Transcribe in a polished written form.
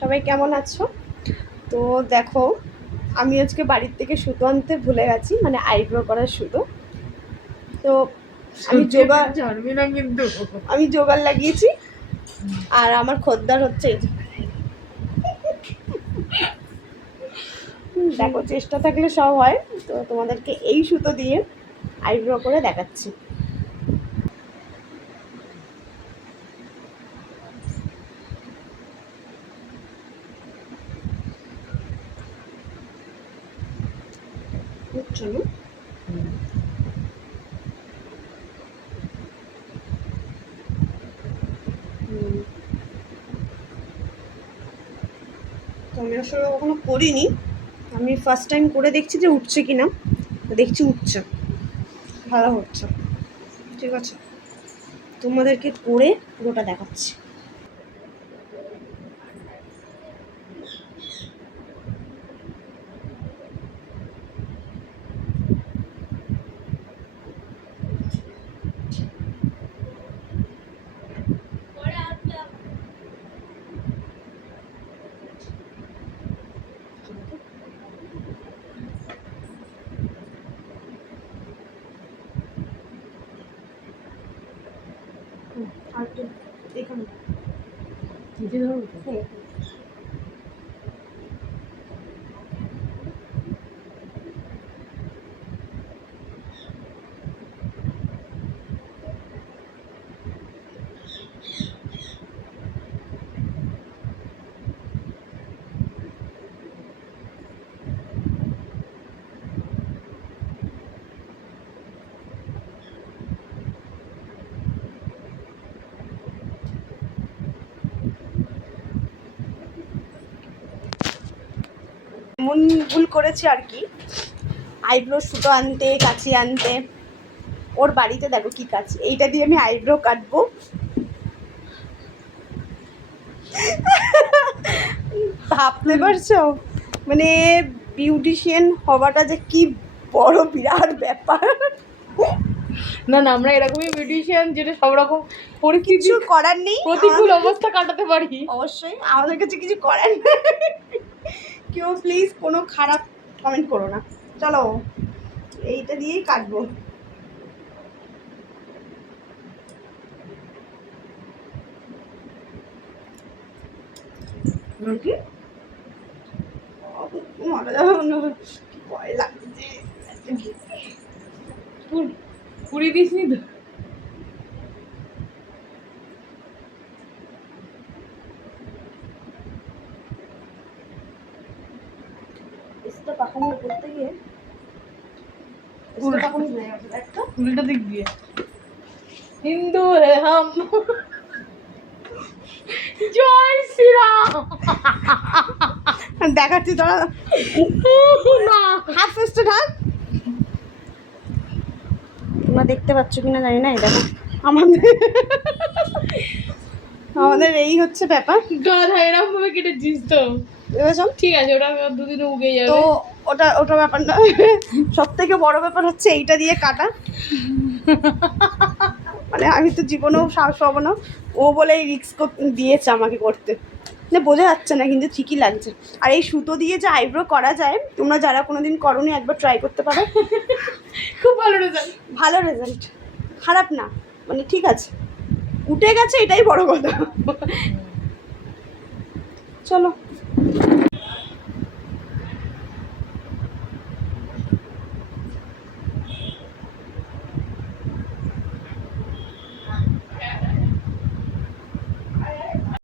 সবাই কেমন আছো? তো দেখো, আমি আজকে বাড়ির থেকে সুতো আনতে ভুলে গেছি, মানে আইব্রো করার সুতো। তো আমি জোগাড় লাগিয়েছি, আর আমার খদ্দার হচ্ছে এই যে। দেখো, চেষ্টা থাকলে সব হয়। তো তোমাদেরকে এই সুতো দিয়ে আইব্রো করে দেখাচ্ছি। চলো, তো আমি আসলে কখনো করিনি, আমি ফার্স্ট টাইম করে দেখছি যে উঠছে কিনা। দেখছি উঠছে, ভালো হচ্ছে। ঠিক আছে, তোমাদেরকে করে পুরোটা দেখাচ্ছি। আর এখানে এমন ভুল করেছি আর কি, আইব্রো সুতো আনতে, কাছি আনতে। ওর বাড়িতে দেখো কি কাজ, এইটা দিয়ে আমি আইব্রো কাটবো। ভাবতে পারছো মানে বিউটিশিয়ান হওয়াটা যে কি বড় বিরাট ব্যাপার। না না, আমরা এরকমই বিউটিশিয়ান যেটা সব রকম কিছু করার নেই, প্রতিকূল অবস্থা কাটাতে পারি। অবশ্যই আমাদের কাছে কিছু করার নেই। কেউ প্লিজ কোনো খারাপ কমেন্ট করো না। চলো, এইটা দিয়েই কাটবো। কি ভয় লাগছে। পুরি দিসনি তো? इसका पाखा করতে গিয়ে উল্টা দিক দিয়ে হিন্দু হে হাম, জয় শ্রীরাম। দেখাচ্ছি তোরা না, হাফ ফেস্টে থাক। তোমরা দেখতে পাচ্ছ কিনা জানি না, এই দেখো আমাদের এই হচ্ছে ব্যাপার। গাধা এরকম ভাবে কেটেছিস তো? বুঝেছো? ঠিক আছে, ওটা দুদিনে উগে যাবে। তো ওটা ব্যাপার না, সব থেকে বড় ব্যাপার হচ্ছে এইটা দিয়ে কাটা। মানে আমি তো জীবনেও সাহস পাবো না, ও বলে এই রিস্ক দিয়েছে আমাকে করতে। না, বোঝা যাচ্ছে না কিন্তু ঠিকই লাগছে। আর এই সুতো দিয়ে যে আইব্রো করা যায়, তোমরা যারা কোনোদিন করোনি একবার ট্রাই করতে পারো। খুব ভালো রেজাল্ট। ভালো রেজাল্ট, খারাপ না, মানে ঠিক আছে, উঠে গেছে, এটাই বড় কথা। চলো।